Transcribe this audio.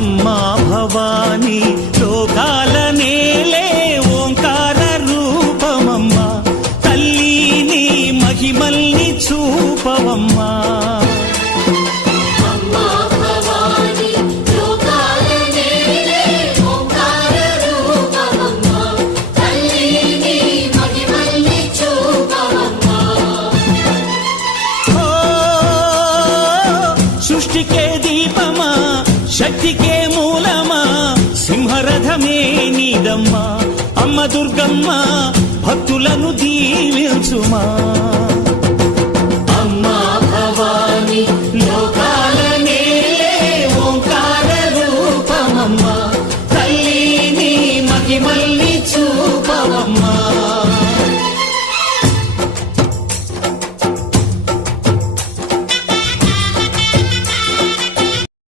అమ్మా భవానీ లోకాల నేలే ఓంకార రూపమమ్మా తల్లిని మహిమల్ని చూపవమ్మా సృష్టికే దీపమా శక్తికే మూలమా సింహరథమే నీదమ్మా అమ్మ దుర్గమ్మ భక్తులను దీవించుమా